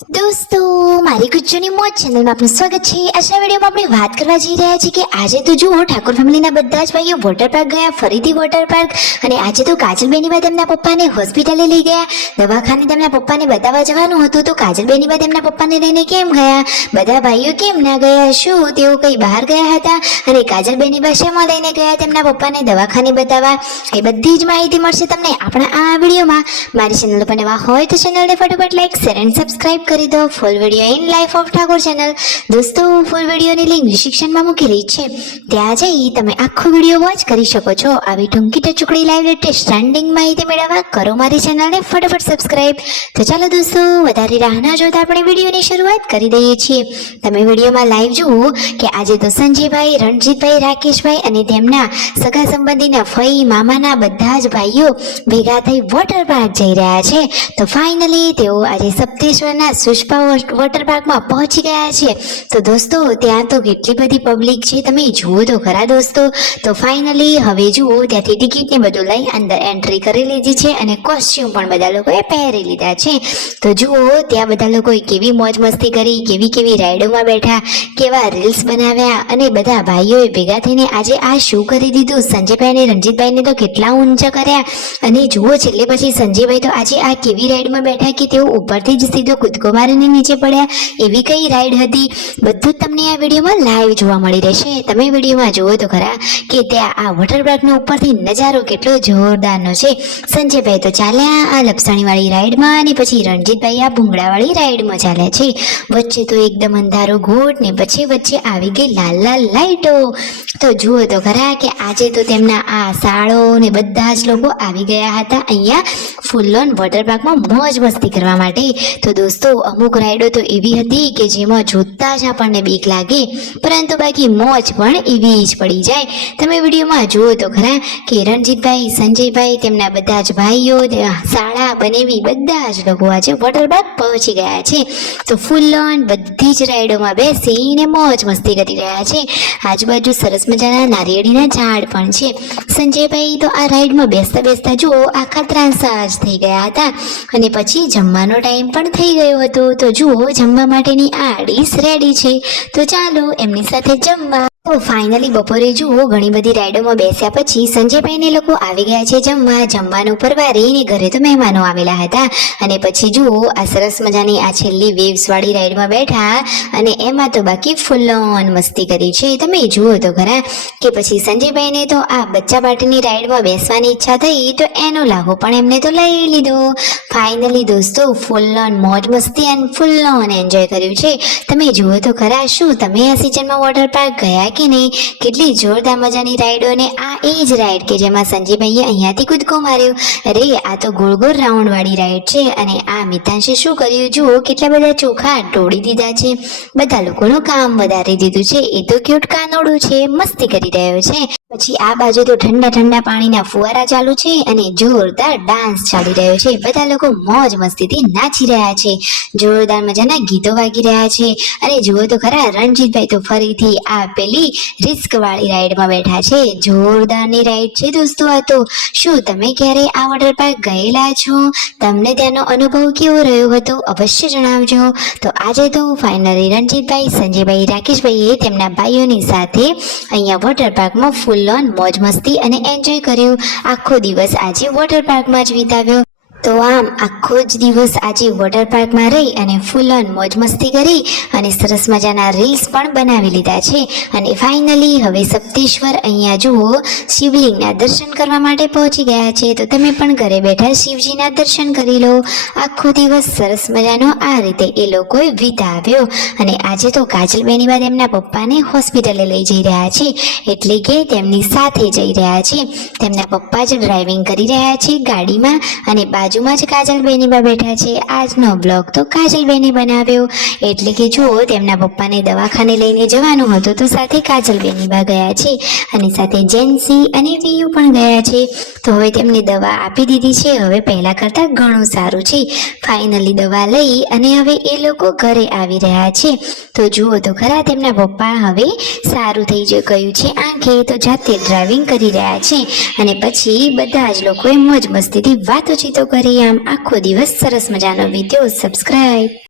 दोस्तों मारी गुज्जोनी मोज चैनल में आपનું સ્વાગત છે। આજના વિડિયોમાં આપણે વાત કરવા જઈ રહ્યા છીએ કે આજે તો જુઓ ઠાકોર ફેમિલીના બધા જ ભાઈઓ વોટર પાર્ક ગયા, ફરીથી વોટર પાર્ક। અને આજે તો કાજલબેની બા તેમના પપ્પાને હોસ્પિટલે લઈ ગયા, દવાખાને તેમના પપ્પાને બતાવવા જવાનું હતું। તો કાજલબેની બા તેમના પપ્પાને લઈને કેમ ગયા, બધા ભાઈઓ કેમ ના ગયા, શું તેઓ કઈ બહાર ગયા હતા અને કાજલબેની બા શેમાં લઈને ગયા તેમના પપ્પાને દવાખાને બતાવવા, એ બધી જ માહિતી મળશે તમને આપણા આ વિડિયોમાં। મારી ચેનલ પર નવા હોય તો ચેનલને ફટાફટ લાઈક, શેર અને સબસ્ક્રાઇબ કરી દો। Full video in life of Thakor channel. દોસ્તો ફૂલ વિડિયોની લિંક ડિસ્ક્રિપ્શનમાં મૂકેલી છે, ત્યાં જઈ તમે આખો વિડિયો વોચ કરી શકો છો। આવી ટૂંકી ટચુકડી લાઈવ લેટેસ્ટ ટ્રેન્ડિંગ માહિતી મેળવવા કરો મારી ચેનલને ફટાફટ સબસ્ક્રાઇબ। તો ચાલો દોસ્તો વધારે રાહ ન જોતા આપણે વિડિયોની શરૂઆત કરી દઈએ છીએ। તમે વિડિયોમાં લાઈવ જુઓ કે આજે તો સંજયભાઈ, રણજીતભાઈ, રાકેશભાઈ અને તેમના સગા સંબંધીના ફઈ મામાના બધા જ ભાઈઓ ભેગા થઈ વોટર પાર્ક જઈ રહ્યા છે। તો ફાઇનલી તેઓ આજે સપ્તેશ્વરના સુષ્પા વોટર પાર્કમાં પહોંચી ગયા છે। તો દોસ્તો ત્યાં તો કેટલી બધી પબ્લિક છે, તમે જુઓ તો ખરા દોસ્તો। તો ફાઇનલી હવે જુઓ ત્યાંથી ટિકિટ ને બધું લઈ અંદર એન્ટ્રી કરી લીધી છે અને કોસ્ચ્યુમ પણ બધા લોકોએ પહેરી લીધા છે। તો જુઓ ત્યાં બધા લોકોએ કેવી મોજ મસ્તી કરી, કેવી કેવી રાઈડોમાં બેઠા, કેવા રીલ્સ બનાવ્યા અને બધા ભાઈઓએ ભેગા થઈને આજે આ શું કરી દીધું, સંજયભાઈ અને રણજીતભાઈને તો કેટલા ઊંચા કર્યા। અને જુઓ છેલ્લે પછી સંજયભાઈ તો આજે આ કેવી રાઈડમાં બેઠા કે તેઓ ઉપરથી જ સીધો કૂદકો મારીને નીચે પડ્યા, એવી કઈ રાઈડ હતી બધું જ તમને આ વિડીયોમાં લાઈવ જોવા મળી રહેશે। તમે વિડીયોમાં જુઓ તો ખરા કે ત્યાં આ વોટર પાર્કનો ઉપરથી નજારો કેટલો જોરદારનો છે। સંજયભાઈ તો ચાલ્યા આ લપસણીવાળી રાઈડમાં અને પછી રણજીતભાઈ આ ભૂંગળાવાળી રાઈડમાં ચાલ્યા છે। વચ્ચે તો એકદમ અંધારો ઘોટ ને પછી વચ્ચે આવી ગઈ લાલ લાલ લાઈટો। તો જુઓ તો ખરા કે આજે તો તેમના આ સાળો ને બધા જ લોકો આવી ગયા હતા અહીંયા ફૂલ ઓન વોટર પાર્કમાં મોજ મસ્તી કરવા માટે। તો દોસ્તો અમુક રાઈડો તો એવી હતી કે જેમાં જોતા જ આપણને બીક લાગે, પરંતુ બાકી મોજ પણ એવી જ પડી જાય। તમે વિડીયોમાં જુઓ તો ખરા કે રણજીતભાઈ, સંજયભાઈ, તેમના બધા જ ભાઈઓ, શાળા બનેવી બધા જ લોકો આજે વોટર પાર્ક પહોંચી ગયા છે। તો ફૂલ ઓન બધી જ રાઈડોમાં બેસીને મોજ મસ્તી કરી રહ્યા છે। આજુબાજુ સરસ મજાના નારિયેળીના ઝાડ પણ છે। સંજયભાઈ તો આ રાઈડમાં બેસતા બેસતા જુઓ આખા ત્રાંસા જ થઈ ગયા હતા અને પછી જમવાનો ટાઈમ પણ થઈ ગયો હતો। તો જુઓ જમવા માટેની આ ડીશ રેડી છે, તો ચાલો એમની સાથે જમવા। તો ફાઇનલી બપોરે જુઓ ઘણી બધી રાઈડોમાં બેસ્યા પછી સંજયભાઈને લોકો આવી ગયા છે જમવા। જમવાનું પરવારીને ઘરે તો મહેમાનો આવેલા હતા અને પછી જુઓ આ સરસ મજાની આ છેલ્લી વેવ્સ વાળી રાઈડમાં બેઠા અને એમાં તો બાકી ફૂલ ઓન મસ્તી કરી છે। તમે જુઓ તો ખરા કે પછી સંજયભાઈને તો આ બચ્ચા પાર્ટીની રાઈડમાં બેસવાની ઈચ્છા થઈ તો એનો લાભો પણ એમને તો લઈ લીધો। ફાઇનલી દોસ્તો ફૂલ ઓન મોજ મસ્તી અને ફૂલ ઓન એન્જોય કર્યું છે। તમે જુઓ તો ખરા શું તમે આ સિઝનમાં વોટર પાર્ક ગયા કે નહીં? કેટલી જોરદાર મજાની રાઈડો ને આ એ જ રાઈડ કે જેમાં સંજયભાઈએ અહીંયાથી કૂદકો માર્યો। અરે આ તો ગોળ ગોળ રાઉન્ડ વાળી રાઈડ છે અને આ મિતાંશે શું કર્યું જુઓ કેટલા બધા ચોખા તોડી દીધા છે, બધા લોકોનું કામ વધારી દીધું છે। એ તો ક્યુટ કાનોડું છે, મસ્તી કરી રહ્યો છે। પછી આ બાજુ તો ઠંડા ઠંડા પાણીના ફુવારા ચાલુ છે અને જોરદાર ડાન્સ ચાલી રહ્યો છે। બધા લોકો મોજ મસ્તીથી નાચી રહ્યા છે, જોરદાર મજાના ગીતો વાગી રહ્યા છે। અને જુઓ તો ખરા રણજીતભાઈ તો ફરીથી આ પેલી રિસ્ક વાળી રાઈડમાં બેઠા છે। જોરદારની રાઈડ છે દોસ્તો આ તો। શું તમે ક્યારે આ વોટર પાર્ક ગયેલા છો? તમને ત્યાંનો અનુભવ કેવો રહ્યો હતો અવશ્ય જણાવજો। તો આજે તો ફાઇનલી રણજીતભાઈ, સંજયભાઈ, રાકેશભાઈએ તેમના ભાઈઓની સાથે અહીંયા વોટર પાર્કમાં ફૂલ ઓન મોજ મસ્તી અને એન્જોય કર્યું। આખો દિવસ આજે વોટર પાર્કમાં જ વિતાવ્યો। તો આમ આખો જ દિવસ આજે વોટર પાર્કમાં રહી અને ફૂલ ઓન મોજ મસ્તી કરી અને સરસ મજાના રીલ્સ પણ બનાવી લીધા છે। અને ફાઇનલી હવે સપ્તેશ્વર અહીંયા જુઓ શિવલિંગના દર્શન કરવા માટે પહોંચી ગયા છે। તો તમે પણ ઘરે બેઠા શિવજીના દર્શન કરી લો। આખો દિવસ સરસ મજાનો આ રીતે એ લોકોએ વિતાવ્યો અને આજે તો કાજલબેની બા એમના પપ્પાને હોસ્પિટલે લઈ જઈ રહ્યા છે, એટલે કે તેમની સાથે જઈ રહ્યા છે। તેમના પપ્પા જ ડ્રાઇવિંગ કરી રહ્યા છે ગાડીમાં અને બાજુમાં જ કાજલબેની બા બેઠા છે। આજનો બ્લોગ તો કાજલબેની બનાવ્યો, એટલે કે જુઓ તેમના પપ્પાને દવાખાને લઈને જવાનું હતું તો સાથે કાજલબેની બા ગયા છે અને સાથે જેન્સી અને વીયુ પણ ગયા છે। તો હવે તેમને દવા આપી દીધી છે, હવે પહેલા કરતાં ઘણું સારું છે। ફાઇનલી દવા લઈ અને હવે એ લોકો ઘરે આવી રહ્યા છે। તો જુઓ તો ખરા તેમના પપ્પા હવે સારું થઈ ગયું છે આંખે, તો જાતે ડ્રાઇવિંગ કરી રહ્યા છે અને પછી બધા જ લોકોએ મોજ મસ્તીથી વાતોચીતો કરી। આમ આખો દિવસ સરસ મજાનો વિડીયો સબસ્ક્રાઇબ।